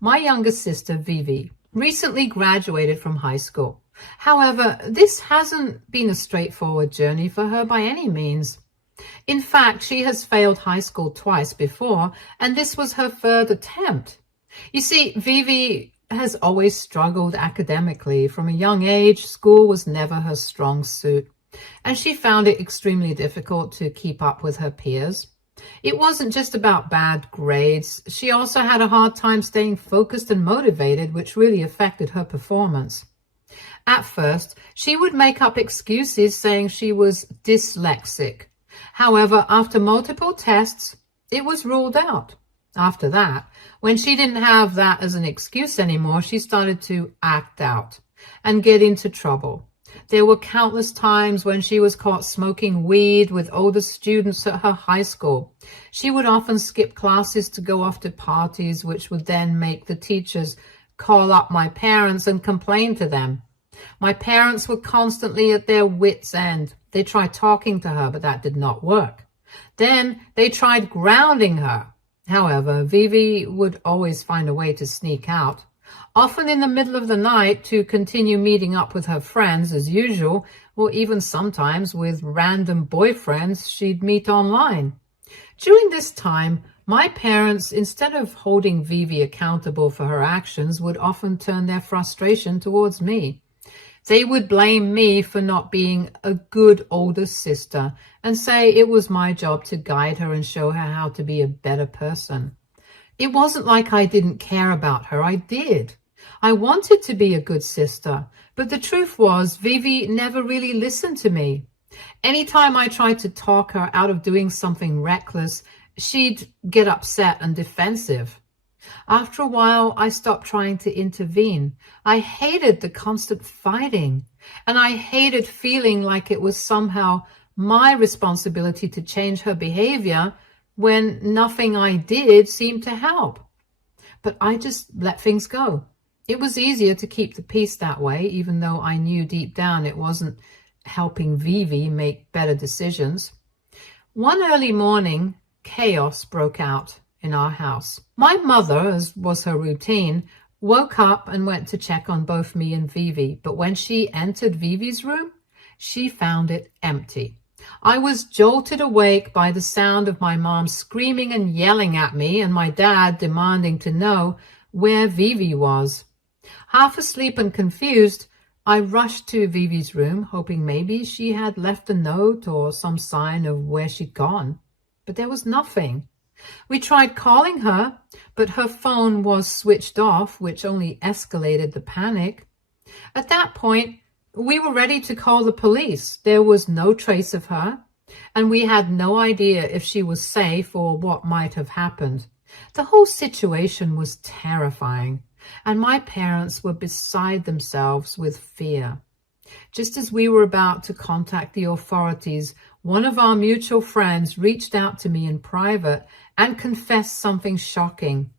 My youngest sister, Vivi, recently graduated from high school. However, this hasn't been a straightforward journey for her by any means. In fact, she has failed high school twice before, and this was her third attempt. You see, Vivi has always struggled academically. From a young age, school was never her strong suit, and she found it extremely difficult to keep up with her peers. It wasn't just about bad grades. She also had a hard time staying focused and motivated, which really affected her performance. At first, she would make up excuses saying she was dyslexic. However, after multiple tests, it was ruled out. After that, when she didn't have that as an excuse anymore, she started to act out and get into trouble. There were countless times when she was caught smoking weed with older students at her high school. She would often skip classes to go off to parties, which would then make the teachers call up my parents and complain to them. My parents were constantly at their wits' end. They tried talking to her, but that did not work. Then they tried grounding her. However, Vivi would always find a way to sneak out, often in the middle of the night, to continue meeting up with her friends as usual, or even sometimes with random boyfriends she'd meet online. During this time, my parents, instead of holding Vivi accountable for her actions, would often turn their frustration towards me. They would blame me for not being a good older sister and say it was my job to guide her and show her how to be a better person. It wasn't like I didn't care about her. I did. I wanted to be a good sister, but the truth was Vivi never really listened to me. Anytime I tried to talk her out of doing something reckless, she'd get upset and defensive. After a while, I stopped trying to intervene. I hated the constant fighting, and I hated feeling like it was somehow my responsibility to change her behavior when nothing I did seemed to help. But I just let things go. It was easier to keep the peace that way, even though I knew deep down it wasn't helping Vivi make better decisions. One early morning, chaos broke out in our house. My mother, as was her routine, woke up and went to check on both me and Vivi, but when she entered Vivi's room, she found it empty. I was jolted awake by the sound of my mom screaming and yelling at me, and my dad demanding to know where Vivi was. Half asleep and confused, I rushed to Vivi's room, hoping maybe she had left a note or some sign of where she'd gone. But there was nothing. We tried calling her, but her phone was switched off, which only escalated the panic. At that point, we were ready to call the police. There was no trace of her, and we had no idea if she was safe or what might have happened. The whole situation was terrifying, and my parents were beside themselves with fear. Just as we were about to contact the authorities, one of our mutual friends reached out to me in private and confessed something shocking.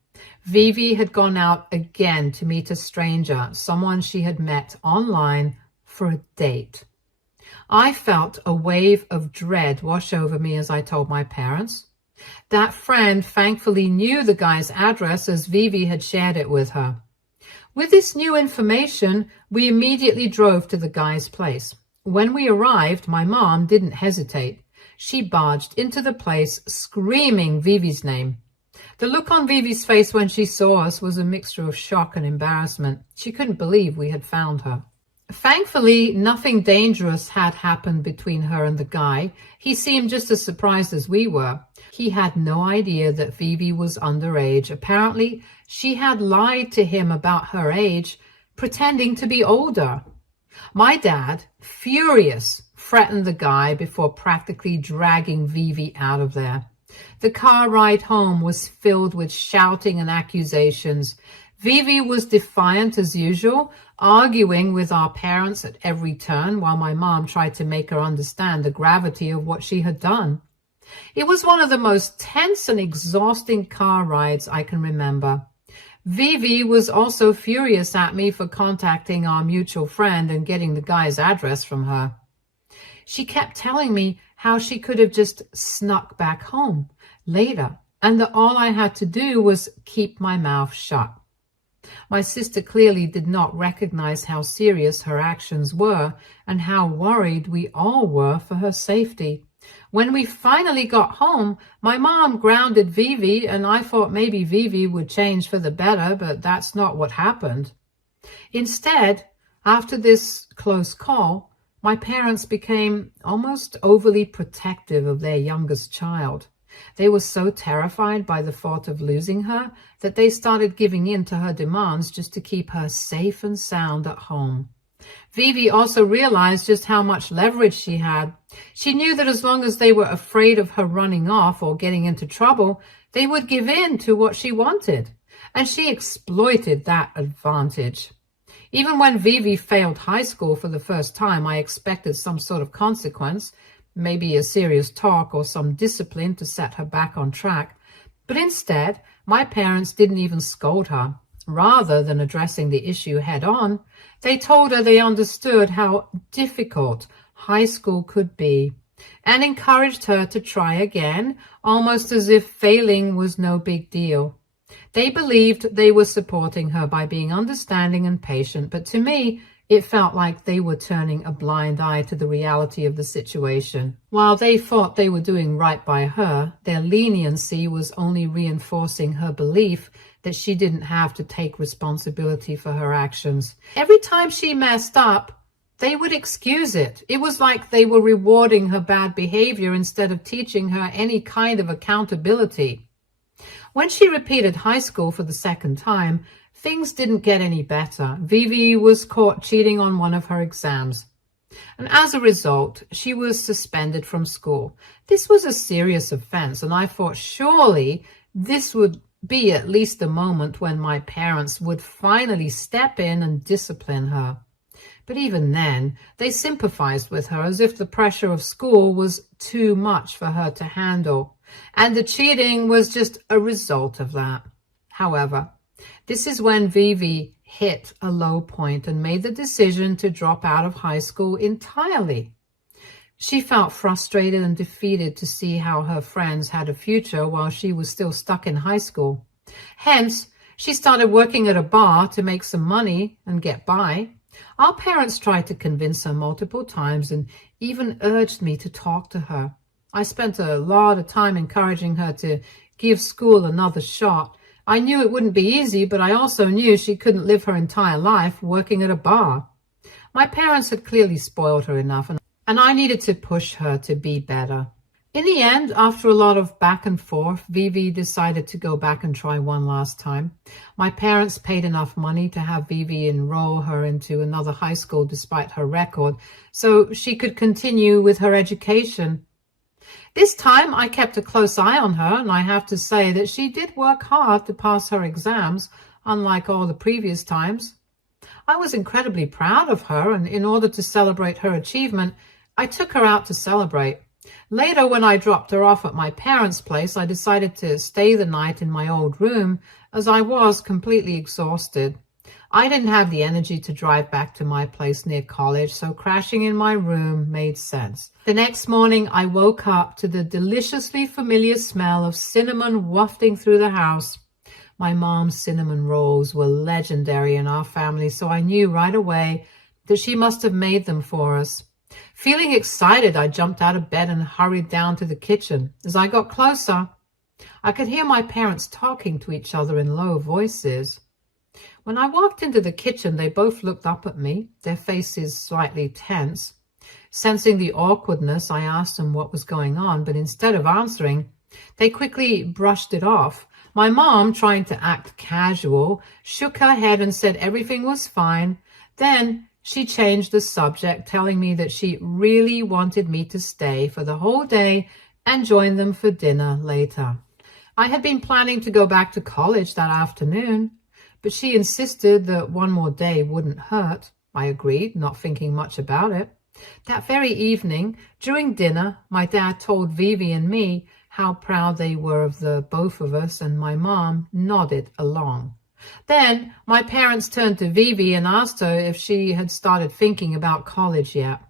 Vivi had gone out again to meet a stranger, someone she had met online, for a date. I felt a wave of dread wash over me as I told my parents. That friend thankfully knew the guy's address as Vivi had shared it with her. With this new information, we immediately drove to the guy's place. When we arrived, my mom didn't hesitate. She barged into the place, screaming Vivi's name. The look on Vivi's face when she saw us was a mixture of shock and embarrassment. She couldn't believe we had found her. Thankfully, nothing dangerous had happened between her and the guy. He seemed just as surprised as we were. He had no idea that Vivi was underage. Apparently, she had lied to him about her age, pretending to be older. My dad, furious, threatened the guy before practically dragging Vivi out of there. The car ride home was filled with shouting and accusations. Vivi was defiant as usual, arguing with our parents at every turn while my mom tried to make her understand the gravity of what she had done. It was one of the most tense and exhausting car rides I can remember. Vivi was also furious at me for contacting our mutual friend and getting the guy's address from her. She kept telling me how she could have just snuck back home later, and that all I had to do was keep my mouth shut. My sister clearly did not recognize how serious her actions were and how worried we all were for her safety. When we finally got home, my mom grounded Vivi, and I thought maybe Vivi would change for the better, but that's not what happened. Instead, after this close call, my parents became almost overly protective of their youngest child. They were so terrified by the thought of losing her that they started giving in to her demands just to keep her safe and sound at home. Vivi also realized just how much leverage she had. She knew that as long as they were afraid of her running off or getting into trouble, they would give in to what she wanted. And she exploited that advantage. Even when Vivi failed high school for the first time, I expected some sort of consequence, maybe a serious talk or some discipline to set her back on track. But instead, my parents didn't even scold her. Rather than addressing the issue head on, they told her they understood how difficult high school could be and encouraged her to try again, almost as if failing was no big deal. They believed they were supporting her by being understanding and patient, but to me, it felt like they were turning a blind eye to the reality of the situation. While they thought they were doing right by her, their leniency was only reinforcing her belief that she didn't have to take responsibility for her actions. Every time she messed up, they would excuse it. It was like they were rewarding her bad behavior instead of teaching her any kind of accountability. When she repeated high school for the second time, things didn't get any better. Vivi was caught cheating on one of her exams, and as a result, she was suspended from school. This was a serious offense, and I thought surely this would be at least a moment when my parents would finally step in and discipline her. But even then, they sympathized with her as if the pressure of school was too much for her to handle, and the cheating was just a result of that. However, this is when Vivi hit a low point and made the decision to drop out of high school entirely. She felt frustrated and defeated to see how her friends had a future while she was still stuck in high school. Hence, she started working at a bar to make some money and get by. Our parents tried to convince her multiple times and even urged me to talk to her. I spent a lot of time encouraging her to give school another shot. I knew it wouldn't be easy, but I also knew she couldn't live her entire life working at a bar. My parents had clearly spoiled her enough, and I needed to push her to be better. In the end, after a lot of back and forth, Vivi decided to go back and try one last time. My parents paid enough money to have Vivi enroll her into another high school despite her record, so she could continue with her education. This time, I kept a close eye on her, and I have to say that she did work hard to pass her exams, unlike all the previous times. I was incredibly proud of her, and in order to celebrate her achievement, I took her out to celebrate. Later, when I dropped her off at my parents' place, I decided to stay the night in my old room, as I was completely exhausted. I didn't have the energy to drive back to my place near college, so crashing in my room made sense. The next morning, I woke up to the deliciously familiar smell of cinnamon wafting through the house. My mom's cinnamon rolls were legendary in our family, so I knew right away that she must have made them for us. Feeling excited, I jumped out of bed and hurried down to the kitchen. As I got closer, I could hear my parents talking to each other in low voices. When I walked into the kitchen, they both looked up at me, their faces slightly tense. Sensing the awkwardness, I asked them what was going on, but instead of answering, they quickly brushed it off. My mom, trying to act casual, shook her head and said everything was fine. Then she changed the subject, telling me that she really wanted me to stay for the whole day and join them for dinner later. I had been planning to go back to college that afternoon, but she insisted that one more day wouldn't hurt. I agreed, not thinking much about it. That very evening, during dinner, my dad told Vivi and me how proud they were of the both of us, and my mom nodded along. Then my parents turned to Vivi and asked her if she had started thinking about college yet.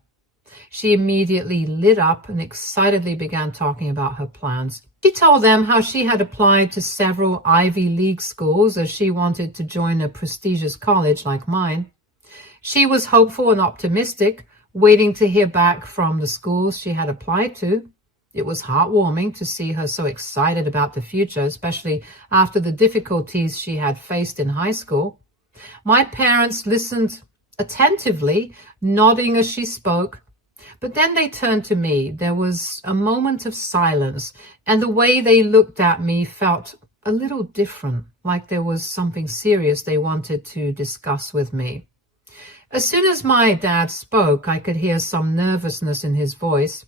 She immediately lit up and excitedly began talking about her plans. She told them how she had applied to several Ivy League schools as she wanted to join a prestigious college like mine. She was hopeful and optimistic, waiting to hear back from the schools she had applied to. It was heartwarming to see her so excited about the future, especially after the difficulties she had faced in high school. My parents listened attentively, nodding as she spoke, but then they turned to me. There was a moment of silence, and the way they looked at me felt a little different, like there was something serious they wanted to discuss with me. As soon as my dad spoke, I could hear some nervousness in his voice.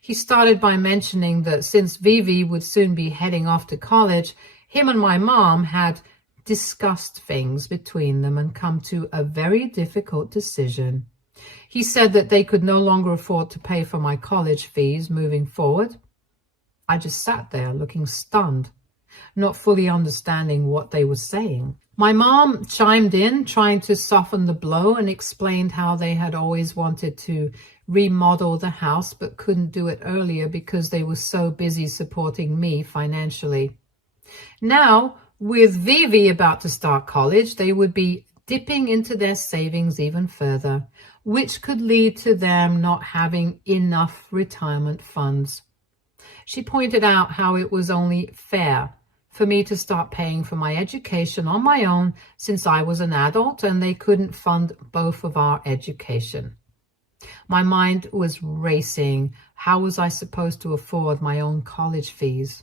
He started by mentioning that since Vivi would soon be heading off to college, him and my mom had discussed things between them and come to a very difficult decision. He said that they could no longer afford to pay for my college fees moving forward. I just sat there looking stunned, not fully understanding what they were saying. My mom chimed in, trying to soften the blow, and explained how they had always wanted to remodel the house but couldn't do it earlier because they were so busy supporting me financially. Now, with Vivi about to start college, they would be dipping into their savings even further, which could lead to them not having enough retirement funds. She pointed out how it was only fair for me to start paying for my education on my own since I was an adult and they couldn't fund both of our education. My mind was racing. How was I supposed to afford my own college fees?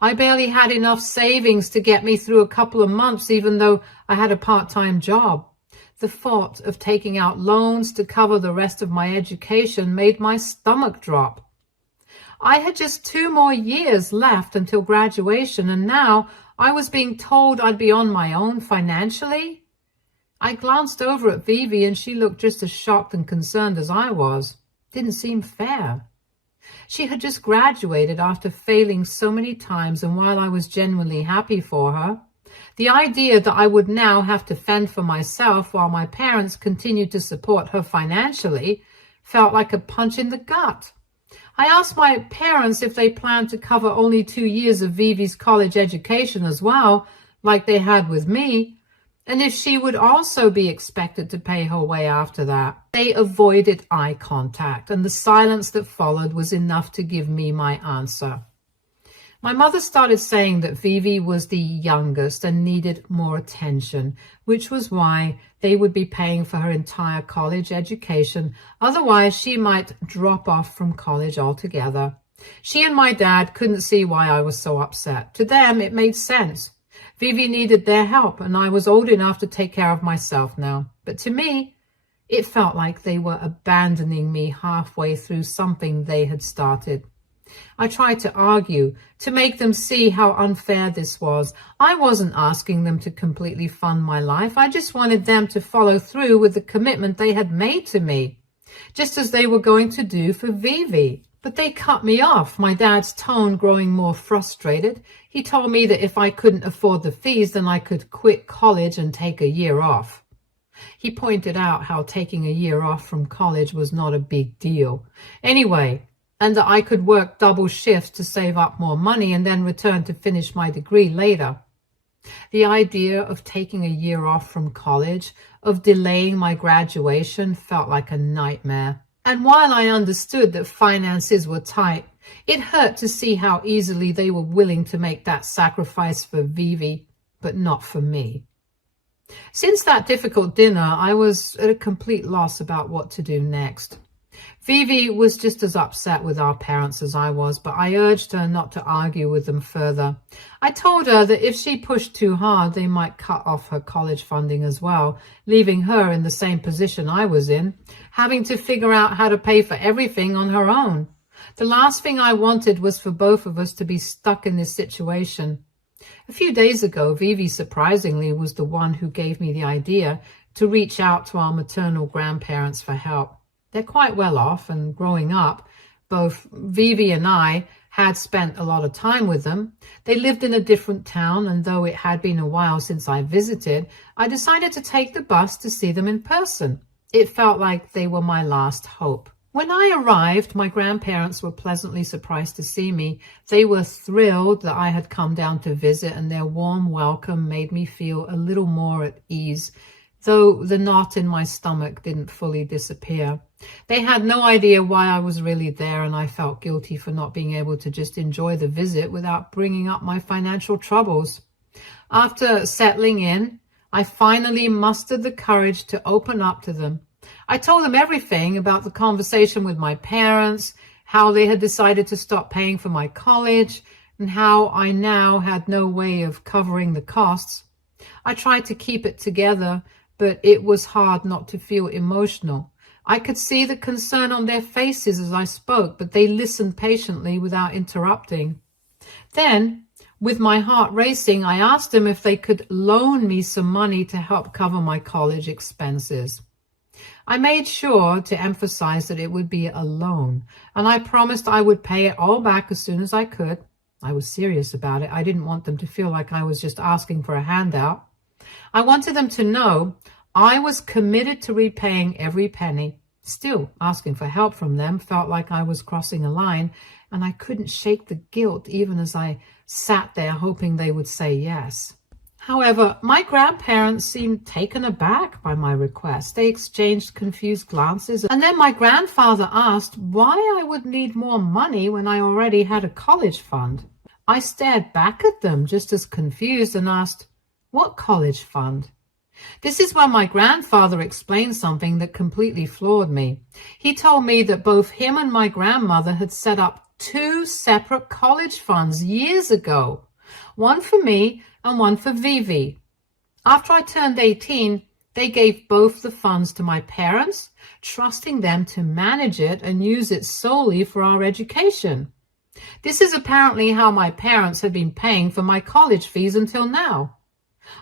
I barely had enough savings to get me through a couple of months, even though I had a part-time job. The thought of taking out loans to cover the rest of my education made my stomach drop. I had just 2 more years left until graduation, and now I was being told I'd be on my own financially. I glanced over at Vivi, and she looked just as shocked and concerned as I was. Didn't seem fair. She had just graduated after failing so many times, and while I was genuinely happy for her, the idea that I would now have to fend for myself while my parents continued to support her financially felt like a punch in the gut. I asked my parents if they planned to cover only 2 years of Vivi's college education as well, like they had with me, and if she would also be expected to pay her way after that. They avoided eye contact, and the silence that followed was enough to give me my answer. My mother started saying that Vivi was the youngest and needed more attention, which was why they would be paying for her entire college education. Otherwise, she might drop off from college altogether. She and my dad couldn't see why I was so upset. To them, it made sense. Vivi needed their help, and I was old enough to take care of myself now. But to me, it felt like they were abandoning me halfway through something they had started. I tried to argue, to make them see how unfair this was. I wasn't asking them to completely fund my life. I just wanted them to follow through with the commitment they had made to me, just as they were going to do for Vivi. But they cut me off, my dad's tone growing more frustrated. He told me that if I couldn't afford the fees, then I could quit college and take a year off. He pointed out how taking a year off from college was not a big deal. Anyway, and that I could work double shifts to save up more money and then return to finish my degree later. The idea of taking a year off from college, of delaying my graduation, felt like a nightmare. And while I understood that finances were tight, it hurt to see how easily they were willing to make that sacrifice for Vivi, but not for me. Since that difficult dinner, I was at a complete loss about what to do next. Vivi was just as upset with our parents as I was, but I urged her not to argue with them further. I told her that if she pushed too hard, they might cut off her college funding as well, leaving her in the same position I was in, having to figure out how to pay for everything on her own. The last thing I wanted was for both of us to be stuck in this situation. A few days ago, Vivi surprisingly was the one who gave me the idea to reach out to our maternal grandparents for help. They're quite well off, and growing up, both Vivi and I had spent a lot of time with them. They lived in a different town, and though it had been a while since I visited, I decided to take the bus to see them in person. It felt like they were my last hope. When I arrived, my grandparents were pleasantly surprised to see me. They were thrilled that I had come down to visit, and their warm welcome made me feel a little more at ease, though the knot in my stomach didn't fully disappear. They had no idea why I was really there, and I felt guilty for not being able to just enjoy the visit without bringing up my financial troubles. After settling in, I finally mustered the courage to open up to them. I told them everything about the conversation with my parents, how they had decided to stop paying for my college, and how I now had no way of covering the costs. I tried to keep it together, but it was hard not to feel emotional. I could see the concern on their faces as I spoke, but they listened patiently without interrupting. Then, with my heart racing, I asked them if they could loan me some money to help cover my college expenses. I made sure to emphasize that it would be a loan, and I promised I would pay it all back as soon as I could. I was serious about it. I didn't want them to feel like I was just asking for a handout. I wanted them to know I was committed to repaying every penny. Still, asking for help from them felt like I was crossing a line, and I couldn't shake the guilt even as I sat there hoping they would say yes. However, my grandparents seemed taken aback by my request. They exchanged confused glances, and then my grandfather asked why I would need more money when I already had a college fund. I stared back at them just as confused and asked, "What college fund?" This is when my grandfather explained something that completely floored me. He told me that both him and my grandmother had set up 2 separate college funds years ago, one for me and one for Vivi. After I turned 18, they gave both the funds to my parents, trusting them to manage it and use it solely for our education. This is apparently how my parents had been paying for my college fees until now.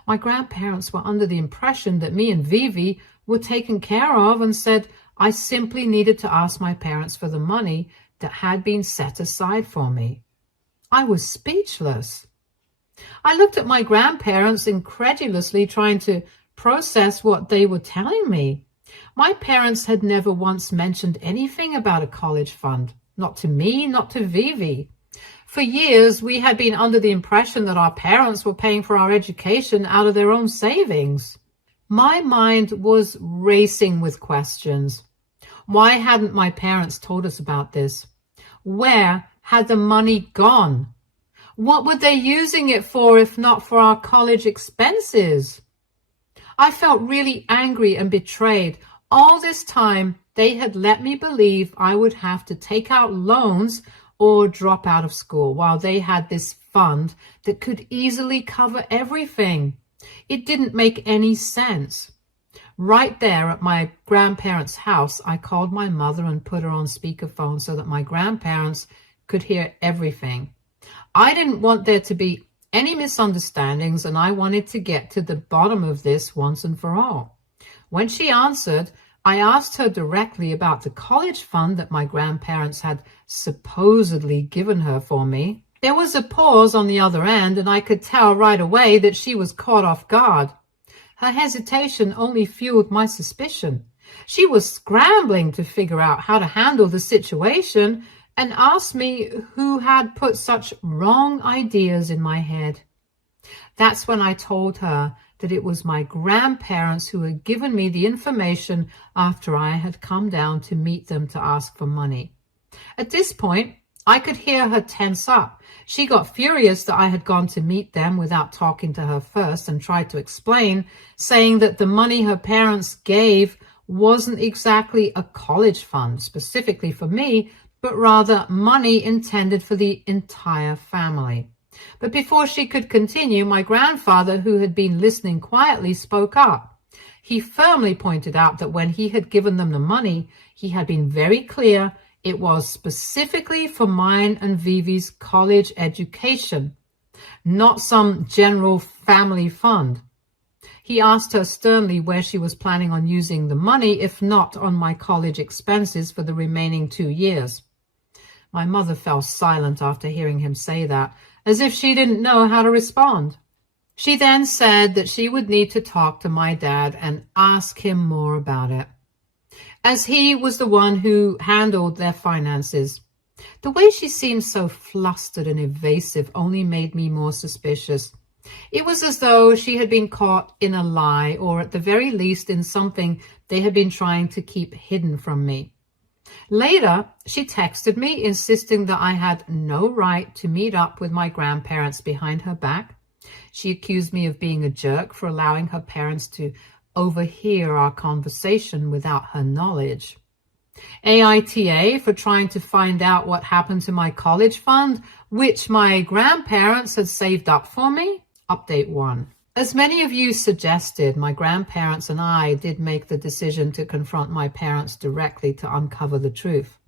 My grandparents were under the impression that me and Vivi were taken care of and said I simply needed to ask my parents for the money that had been set aside for me. I was speechless. I looked at my grandparents incredulously, trying to process what they were telling me. My parents had never once mentioned anything about a college fund, not to me, not to Vivi. For years, we had been under the impression that our parents were paying for our education out of their own savings. My mind was racing with questions. Why hadn't my parents told us about this? Where had the money gone? What were they using it for if not for our college expenses? I felt really angry and betrayed. All this time, they had let me believe I would have to take out loans or drop out of school while they had this fund that could easily cover everything. It didn't make any sense. Right there at my grandparents' house, I called my mother and put her on speakerphone so that my grandparents could hear everything. I didn't want there to be any misunderstandings, and I wanted to get to the bottom of this once and for all. When she answered, I asked her directly about the college fund that my grandparents had supposedly given her for me. There was a pause on the other end, and I could tell right away that she was caught off guard. Her hesitation only fueled my suspicion. She was scrambling to figure out how to handle the situation and asked me who had put such wrong ideas in my head. That's when I told her that it was my grandparents who had given me the information after I had come down to meet them to ask for money. At this point, I could hear her tense up. She got furious that I had gone to meet them without talking to her first and tried to explain, saying that the money her parents gave wasn't exactly a college fund specifically for me, but rather money intended for the entire family. But before she could continue, my grandfather, who had been listening quietly, spoke up. He firmly pointed out that when he had given them the money, he had been very clear it was specifically for mine and Vivi's college education, not some general family fund. He asked her sternly where she was planning on using the money, if not on my college expenses for the remaining 2 years. My mother fell silent after hearing him say that, as if she didn't know how to respond. She then said that she would need to talk to my dad and ask him more about it. as he was the one who handled their finances. The way she seemed so flustered and evasive only made me more suspicious. It was as though she had been caught in a lie, or at the very least in something they had been trying to keep hidden from me. Later, she texted me insisting that I had no right to meet up with my grandparents behind her back. She accused me of being a jerk for allowing her parents to overhear our conversation without her knowledge. AITA for trying to find out what happened to my college fund, which my grandparents had saved up for me. Update 1. As many of you suggested, my grandparents and I did make the decision to confront my parents directly to uncover the truth.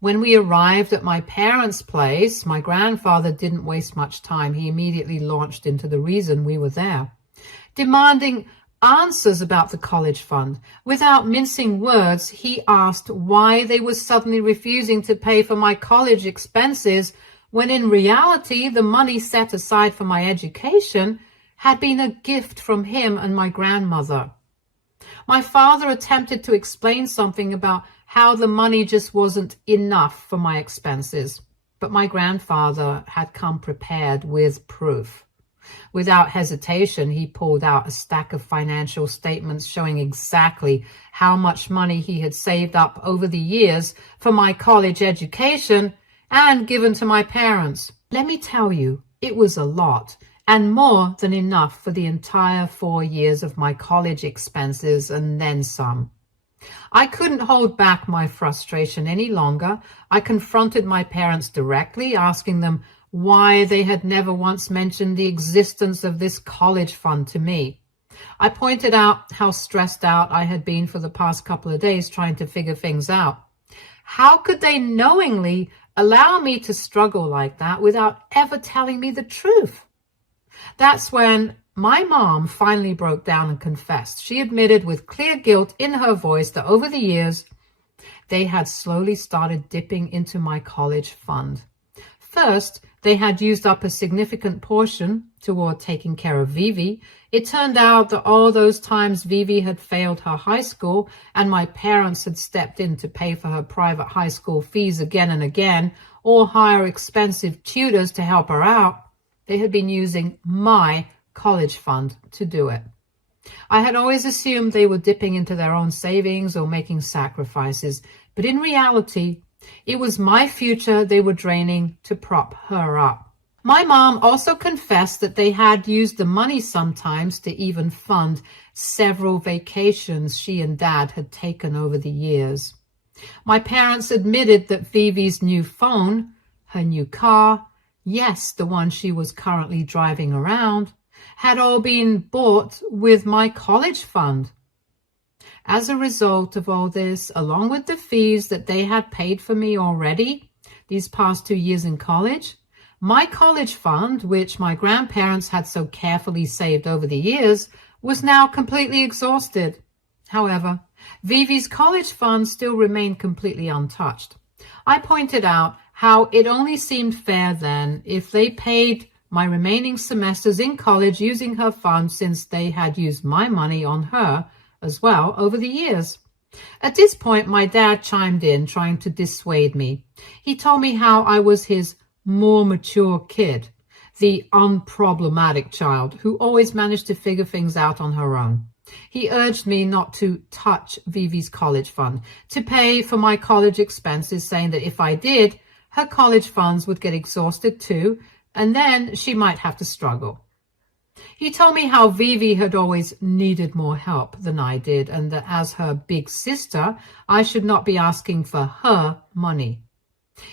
When we arrived at my parents' place, my grandfather didn't waste much time. He immediately launched into the reason we were there, demanding answers about the college fund. Without mincing words, he asked why they were suddenly refusing to pay for my college expenses, when in reality the money set aside for my education had been a gift from him and my grandmother. My father attempted to explain something about how the money just wasn't enough for my expenses, but my grandfather had come prepared with proof. Without hesitation, he pulled out a stack of financial statements showing exactly how much money he had saved up over the years for my college education and given to my parents. Let me tell you, it was a lot, and more than enough for the entire 4 years of my college expenses and then some. I couldn't hold back my frustration any longer. I confronted my parents directly, asking them why they had never once mentioned the existence of this college fund to me. I pointed out how stressed out I had been for the past couple of days trying to figure things out. How could they knowingly allow me to struggle like that without ever telling me the truth? That's when my mom finally broke down and confessed. She admitted with clear guilt in her voice that over the years, they had slowly started dipping into my college fund. First, they had used up a significant portion toward taking care of Vivi. It turned out that all those times Vivi had failed her high school and my parents had stepped in to pay for her private high school fees again and again, or hire expensive tutors to help her out, they had been using my college fund to do it. I had always assumed they were dipping into their own savings or making sacrifices, but in reality, it was my future they were draining to prop her up. My mom also confessed that they had used the money sometimes to even fund several vacations she and Dad had taken over the years. My parents admitted that Vivi's new phone, her new car, yes, the one she was currently driving around, had all been bought with my college fund. As a result of all this, along with the fees that they had paid for me already these past 2 years in college, my college fund, which my grandparents had so carefully saved over the years, was now completely exhausted. However, Vivi's college fund still remained completely untouched. I pointed out how it only seemed fair then if they paid my remaining semesters in college using her fund, since they had used my money on her as well over the years. At this point, my dad chimed in, trying to dissuade me. He told me how I was his more mature kid, the unproblematic child who always managed to figure things out on her own. He urged me not to touch Vivi's college fund, to pay for my college expenses, saying that if I did, her college funds would get exhausted too, and then she might have to struggle. He told me how Vivi had always needed more help than I did, and that as her big sister, I should not be asking for her money.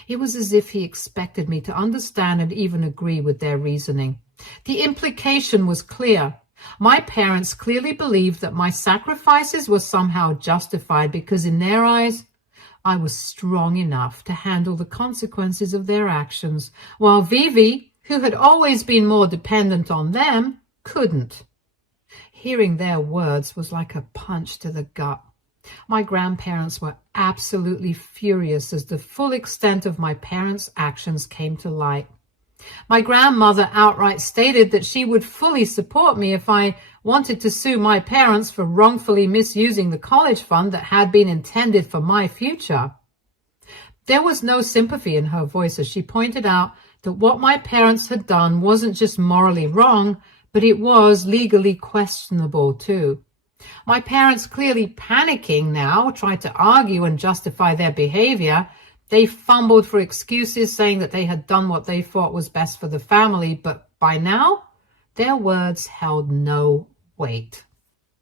It was as if he expected me to understand and even agree with their reasoning. The implication was clear. My parents clearly believed that my sacrifices were somehow justified because in their eyes, I was strong enough to handle the consequences of their actions, while Vivi, who had always been more dependent on them, couldn't. Hearing their words was like a punch to the gut. My grandparents were absolutely furious as the full extent of my parents' actions came to light. My grandmother outright stated that she would fully support me if I wanted to sue my parents for wrongfully misusing the college fund that had been intended for my future. There was no sympathy in her voice as she pointed out that what my parents had done wasn't just morally wrong, but it was legally questionable too. My parents, clearly panicking now, tried to argue and justify their behavior. They fumbled for excuses, saying that they had done what they thought was best for the family, but by now, their words held no weight.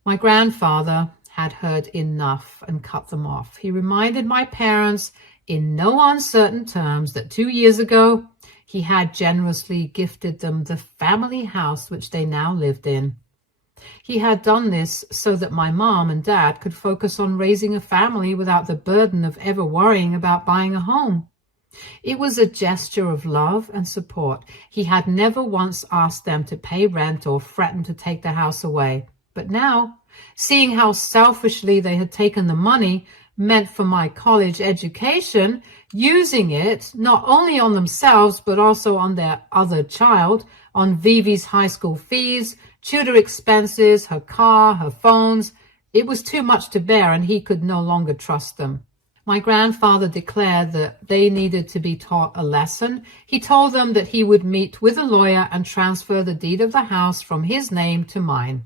My grandfather had heard enough and cut them off. He reminded my parents in no uncertain terms that 2 years ago, he had generously gifted them the family house which they now lived in. He had done this so that my mom and dad could focus on raising a family without the burden of ever worrying about buying a home. It was a gesture of love and support. He had never once asked them to pay rent or threatened to take the house away. But now, seeing how selfishly they had taken the money meant for my college education, using it not only on themselves but also on their other child, on Vivi's high school fees, tutor expenses, her car, her phones, it was too much to bear, and he could no longer trust them. My grandfather declared that they needed to be taught a lesson. He told them that he would meet with a lawyer and transfer the deed of the house from his name to mine.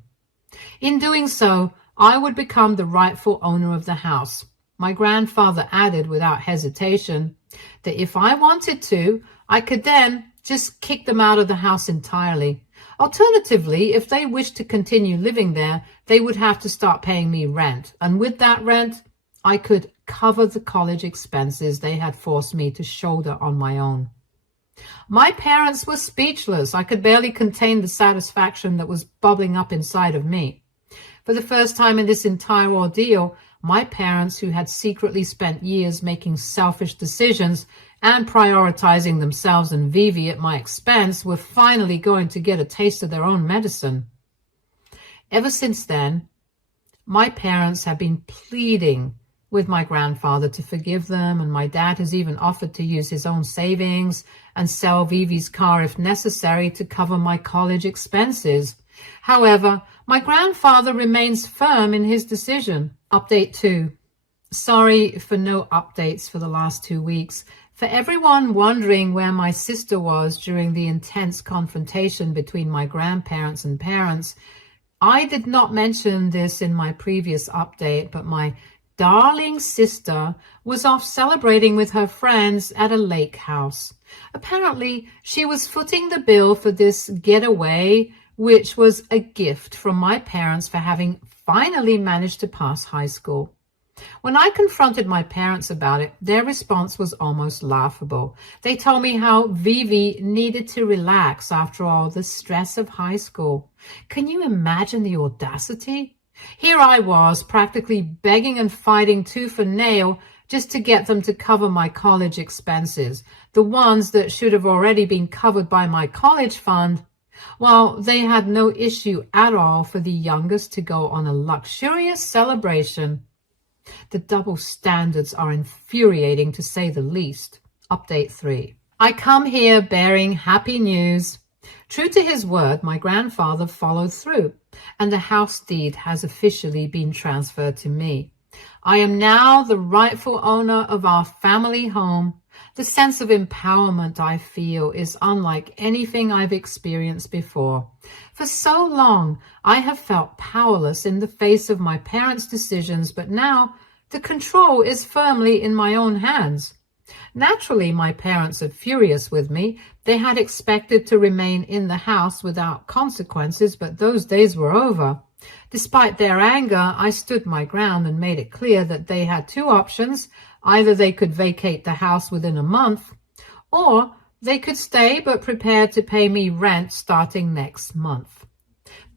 In doing so, I would become the rightful owner of the house. My grandfather added without hesitation that if I wanted to, I could then just kick them out of the house entirely. Alternatively, if they wished to continue living there, they would have to start paying me rent. And with that rent, I could cover the college expenses they had forced me to shoulder on my own. My parents were speechless. I could barely contain the satisfaction that was bubbling up inside of me. For the first time in this entire ordeal, my parents, who had secretly spent years making selfish decisions and prioritizing themselves and Vivi at my expense, were finally going to get a taste of their own medicine. Ever since then, my parents have been pleading with my grandfather to forgive them, and my dad has even offered to use his own savings and sell Vivi's car if necessary to cover my college expenses. However, my grandfather remains firm in his decision. Update 2. Sorry for no updates for the last 2 weeks. For everyone wondering where my sister was during the intense confrontation between my grandparents and parents, I did not mention this in my previous update, but my darling sister was off celebrating with her friends at a lake house. Apparently, she was footing the bill for this getaway, which was a gift from my parents for having finally managed to pass high school. When I confronted my parents about it, their response was almost laughable. They told me how Vivi needed to relax after all the stress of high school. Can you imagine the audacity? Here I was, practically begging and fighting tooth and nail just to get them to cover my college expenses, the ones that should have already been covered by my college fund, while they had no issue at all for the youngest to go on a luxurious celebration. The double standards are infuriating, to say the least. Update 3. I come here bearing happy news. True to his word, my grandfather followed through, and the house deed has officially been transferred to me. I am now the rightful owner of our family home. The sense of empowerment I feel is unlike anything I've experienced before. For so long, I have felt powerless in the face of my parents' decisions, but now the control is firmly in my own hands. Naturally, my parents are furious with me. They had expected to remain in the house without consequences, but those days were over. Despite their anger, I stood my ground and made it clear that they had two options. Either they could vacate the house within a month, or they could stay but prepared to pay me rent starting next month.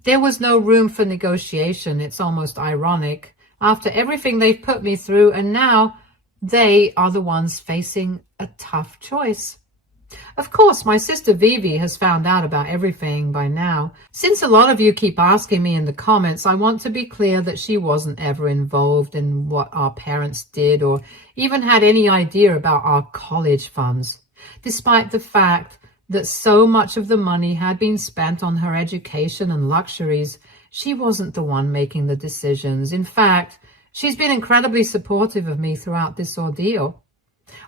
There was no room for negotiation. It's almost ironic. After everything they've put me through, and now they are the ones facing a tough choice. Of course, my sister Vivi has found out about everything by now. Since a lot of you keep asking me in the comments, I want to be clear that she wasn't ever involved in what our parents did or even had any idea about our college funds, despite the fact that so much of the money had been spent on her education and luxuries. She wasn't the one making the decisions. In fact, she's been incredibly supportive of me throughout this ordeal.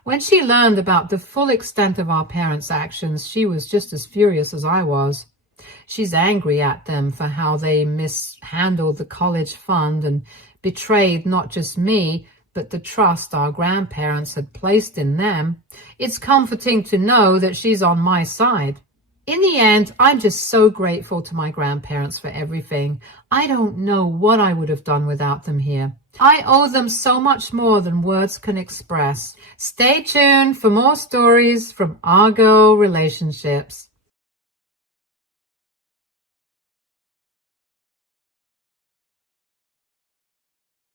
When she learned about the full extent of our parents' actions, she was just as furious as I was. She's angry at them for how they mishandled the college fund and betrayed not just me, but the trust our grandparents had placed in them. It's comforting to know that she's on my side. In the end, I'm just so grateful to my grandparents for everything. I don't know what I would have done without them here. I owe them so much more than words can express. Stay tuned for more stories from Argo Relationships.